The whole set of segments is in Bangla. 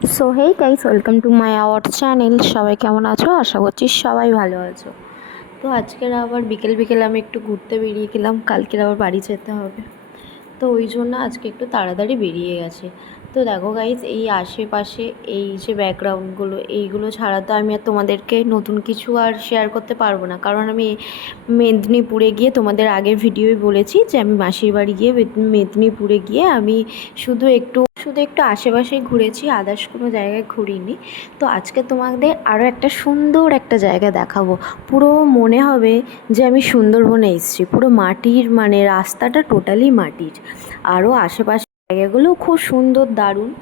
So hey guys, welcome to my our channel. সবাই কেমন আছো? আশা করছি সবাই ভালো আছো। তো আজকের আবার বিকেল বিকেল আমি একটু ঘুরতে বেরিয়ে গেলাম, কালকের আবার বাড়ি যেতে হবে। তো ওই জন্য আজকে একটু তাড়াতাড়ি বেরিয়ে গেছে। তো দেখো গাইস, এই আশেপাশে এই যে ব্যাকগ্রাউন্ডগুলো, এইগুলো ছাড়া তো আমি আর তোমাদেরকে নতুন কিছু আর শেয়ার করতে পারবো না, কারণ আমি মেদিনীপুরে গিয়ে তোমাদের আগের ভিডিওই বলেছি যে আমি মাসির বাড়ি গিয়ে মেদিনীপুরে গিয়ে আমি শুধু একটু আশেপাশেই ঘুরেছি, আদার্স কোনো জায়গায় ঘুরিনি। তো আজকে তোমাদের আরও একটা সুন্দর একটা জায়গা দেখাবো। পুরো মনে হবে যে আমি সুন্দরবনে এসেছি। পুরো মাটির, মানে রাস্তাটা টোটালি মাটির, আরও আশেপাশে জায়গাগুলো খুব সুন্দর, দারুণ।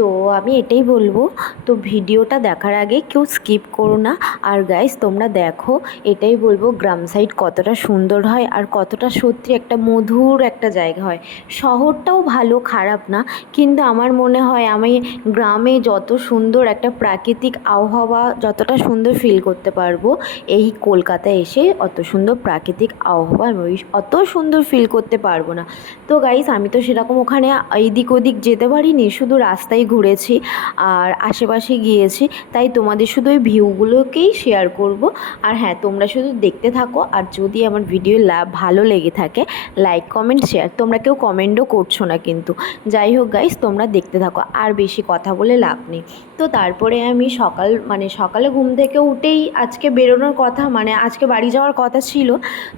তো আমি এটাই বলবো, তো ভিডিওটা দেখার আগে কেউ স্কিপ করো না। আর গাইস, তোমরা দেখো, এটাই বলবো গ্রাম সাইড কতটা সুন্দর হয় আর কতটা সত্যি একটা মধুর একটা জায়গা হয়। শহরটাও ভালো, খারাপ না, কিন্তু আমার মনে হয় আমি গ্রামে যত সুন্দর একটা প্রাকৃতিক আবহাওয়া, যতটা সুন্দর ফিল করতে পারবো, এই কলকাতায় এসে অত সুন্দর প্রাকৃতিক আবহাওয়া আমি অত সুন্দর ফিল করতে পারবো না। তো গাইস, আমি তো সেরকম ওখানে এইদিক ওদিক যেতে পারিনি, শুধু রাস্তায় ঘুরেছি আর আশেপাশে গিয়েছি, তাই তোমাদের শুধু ওই ভিউগুলোকেই শেয়ার করব। আর হ্যাঁ, তোমরা শুধু দেখতে থাকো, আর যদি আমার ভিডিও ভালো লেগে থাকে, লাইক কমেন্ট শেয়ার। তোমরা কেউ কমেন্টও করছো না, কিন্তু যাই হোক গাইস, তোমরা দেখতে থাকো, আর বেশি কথা বলে লাভ নেই। তো তারপরে আমি সকালে ঘুম থেকে উঠেই আজকে বেরোনোর কথা, মানে আজকে বাড়ি যাওয়ার কথা ছিল।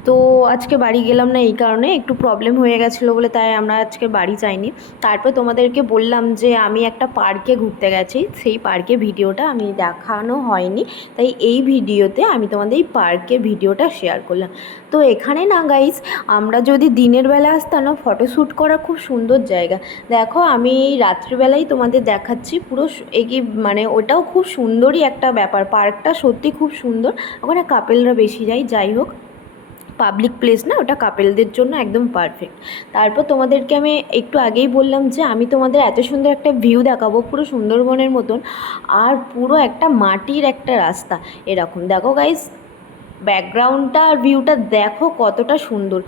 তো আজকে বাড়ি গেলাম না, এই কারণে একটু প্রবলেম হয়ে গেছিলো বলে, তাই আমরা আজকে বাড়ি যাইনি। তারপর তোমাদেরকে বললাম যে আমি একটা পার্কে ঘুরতে গেছি, সেই পার্কে ভিডিওটা আমি দেখানো হয়নি, তাই এই ভিডিওতে আমি তোমাদের এই পার্কের ভিডিওটা শেয়ার করলাম। তো এখানে না গাইস, আমরা যদি দিনের বেলা আসতাম না, ফটোশ্যুট করার খুব সুন্দর জায়গা। দেখো, আমি এই রাত্রিবেলাই তোমাদের দেখাচ্ছি পুরো এগিয়ে, মানে ওটাও খুব সুন্দরই একটা ব্যাপার। পার্কটা সত্যি খুব সুন্দর, ওখানে কাপেলরা বেশি যায়। যাই হোক, পাবলিক প্লেস না ওটা, কাপেলদের জন্য একদম পারফেক্ট। তারপর তোমাদেরকে আমি একটু আগেই বললাম যে আমি তোমাদের এত সুন্দর একটা ভিউ দেখাবো, পুরো সুন্দরবনের মতন, আর পুরো একটা মাটির একটা রাস্তা। এরকম দেখো গাইস, ব্যাকগ্রাউন্ডটা আর ভিউটা দেখো কতটা সুন্দর।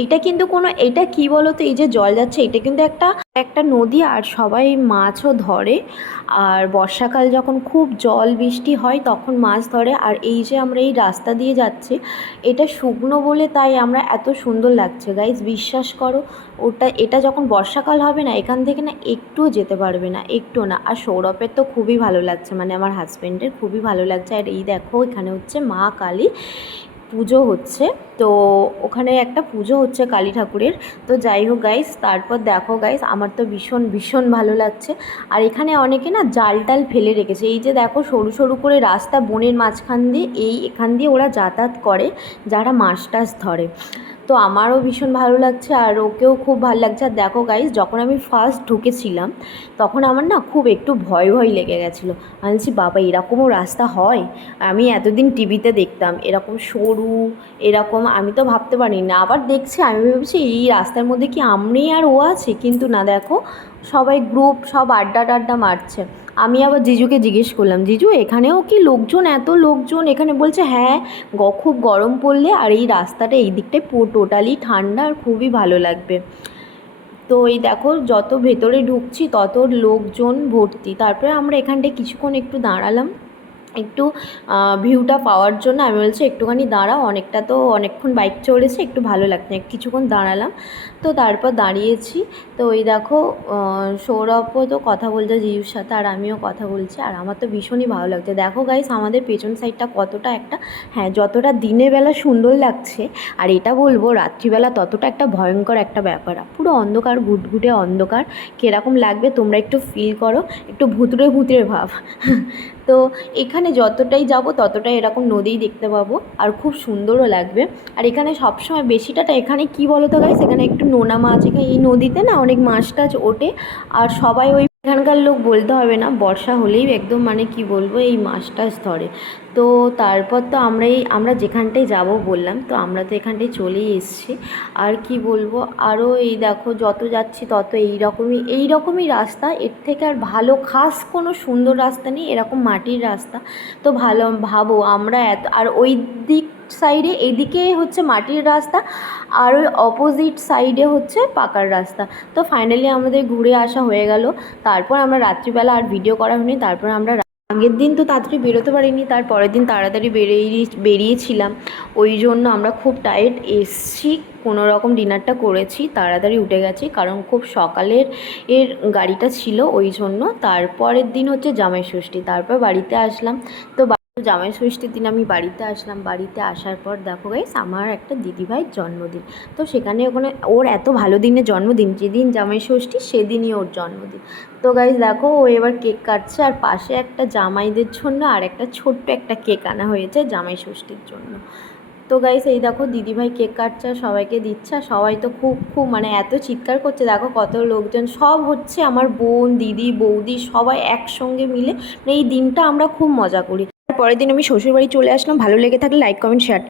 এইটা কিন্তু এইটা কি বলো তো, এই যে জল যাচ্ছে, এটা কিন্তু একটা একটা নদী, আর সবাই মাছও ধরে। আর বর্ষাকাল যখন খুব জল বৃষ্টি হয় তখন মাছ ধরে। আর এই যে আমরা এই রাস্তা দিয়ে যাচ্ছি, এটা শুকনো বলে তাই আমরা এত সুন্দর লাগছে গাইজ, বিশ্বাস করো। এটা যখন বর্ষাকাল হবে না, এখান থেকে না একটুও যেতে পারবে না, একটু না। আর সৌরভের তো খুবই ভালো লাগছে, মানে আমার হাজব্যান্ডের খুবই ভালো লাগছে। আর এই দেখো, এখানে হচ্ছে মা কালী পুজো হচ্ছে। তো ওখানে একটা পুজো হচ্ছে কালী ঠাকুরের। তো যাই হোক গাইস, তারপর দেখো গাইস, আমার তো ভীষণ ভীষণ ভালো লাগছে। আর এখানে অনেকে না জাল টাল ফেলে রেখেছে, এই যে দেখো সরু সরু করে রাস্তা বনের মাঝখান দিয়ে, এখান দিয়ে ওরা যাতায়াত করে, যারা মাছ টাছ ধরে। তো আমারও ভীষণ ভালো লাগছে, আর ওকেও খুব ভালো লাগছে। আর দেখো গাইস, যখন আমি ফার্স্ট ঢুকেছিলাম তখন আমার না খুব একটু ভয় ভয় লেগে গেছিলো। আমি বলছি, বাবা এরকমও রাস্তা হয়? আমি এতদিন টিভিতে দেখতাম এরকম সরু, এরকম আমি তো ভাবতে পারি না। আবার দেখছি, আমি ভেবেছি এই রাস্তার মধ্যে কি আমি আর ও আছে, কিন্তু না, দেখো সবাই গ্রুপ সব আড্ডা টাড্ডা মারছে। আমি আবার জিজুকে জিজ্ঞেস করলাম, জিজু এখানেও কি লোকজন, এত লোকজন এখানে? বলছে হ্যাঁ, খুব গরম পড়লে আর এই রাস্তাটা এই দিকটায় টোটালি ঠান্ডা, আর খুবই ভালো লাগবে। তো এই দেখো, যত ভেতরে ঢুকছি তত লোকজন ভর্তি। তারপরে আমরা এখানটায় কিছুক্ষণ একটু দাঁড়ালাম, একটু ভিউটা পাওয়ার জন্য। আমি বলছি একটুখানি দাঁড়াও, অনেকক্ষণ বাইক চলেছে, একটু ভালো লাগছে, কিছুক্ষণ দাঁড়ালাম। তো তারপর দাঁড়িয়েছি। তো ওই দেখো, সৌরভও তো কথা বলছে জিজুর সাথে, আর আমিও কথা বলছি, আর আমার তো ভীষণই ভালো লাগছে। দেখো গাইস, আমাদের পেছন সাইডটা কতটা একটা, হ্যাঁ যতটা দিনের বেলা সুন্দর লাগছে, আর এটা বলবো রাত্রিবেলা ততটা একটা ভয়ঙ্কর একটা ব্যাপার, পুরো অন্ধকার, ঘুটঘুটে অন্ধকার। কীরকম লাগবে তোমরা একটু ফিল করো, একটু ভুতুড়ে ভুতুড়ে ভাব। তো এখানে যতটাই যাব ততটাই এরকম নদী দেখতে পাবো, আর খুব সুন্দরও লাগবে। আর এখানে সবসময় বেশিটাটা এখানে কি বলো তো গাইস, এখানে একটু নোনা মাছ, এখানে এই নদীতে না অনেক মাছ টাছ ওঠে। আর সবাই ওই এখানকার লোক বলতে হবে না, বর্ষা হলেই একদম, মানে কি বলবো, এই মাছ টাছ ধরে। তো তারপর তো আমরা যেখানটায় যাব বললাম, তো আমরা তো এখানটায় চলেই এসেছি। আর কি বলবো, আরও এই দেখো যত যাচ্ছি তত এই রকমই রাস্তা, এর থেকে আর ভালো খাস কোনো সুন্দর রাস্তা নেই, এরকম মাটির রাস্তা। তো ভাবো আমরা আর ওই দিক সাইডে, এদিকে হচ্ছে মাটির রাস্তা, আর ওই অপোজিট সাইডে হচ্ছে পাকার রাস্তা। তো ফাইনালি আমাদের ঘুরে আসা হয়ে গেল। তারপর আমরা রাত্রিবেলা আর ভিডিও করা হয়নি। তারপর আমরা আগের দিন তো তাড়াতাড়ি বেরোতে পারিনি, তার পরের দিন তাড়াতাড়ি বেরিয়েছিলাম। ওই জন্য আমরা খুব টায়ার্ড এসছি, কোনো রকম ডিনারটা করেছি, তাড়াতাড়ি উঠে গেছি, কারণ খুব সকালের গাড়িটা ছিল ওই জন্য। তারপরের দিন হচ্ছে জামাই ষষ্ঠী, তারপর বাড়িতে আসলাম। তো জামাই ষষ্ঠীর দিন আমি বাড়িতে আসলাম। বাড়িতে আসার পর দেখো গাইস, আমার একটা দিদিভাইয়ের জন্মদিন। তো ওখানে ওর এত ভালো দিনে জন্মদিন, যেদিন জামাই ষষ্ঠী সেদিনই ওর জন্মদিন। তো গাইস দেখো, ও এবার কেক কাটছে, আর পাশে একটা জামাইদের জন্য আর একটা ছোট্ট একটা কেক আনা হয়েছে জামাই ষষ্ঠীর জন্য। তো গাইস এই দেখো দিদিভাই কেক কাটছে আর সবাইকে দিচ্ছে, আর সবাই তো খুব খুব মানে এত চিৎকার করছে, দেখো কত লোকজন, সব হচ্ছে আমার বোন, দিদি, বৌদি সবাই একসঙ্গে মিলে এই দিনটা আমরা খুব মজা করি। পরের দিন আমি শ্বশুরবাড়ি চলে আসলাম। ভালো লেগে থাকলে লাইক, কমেন্ট, শেয়ার।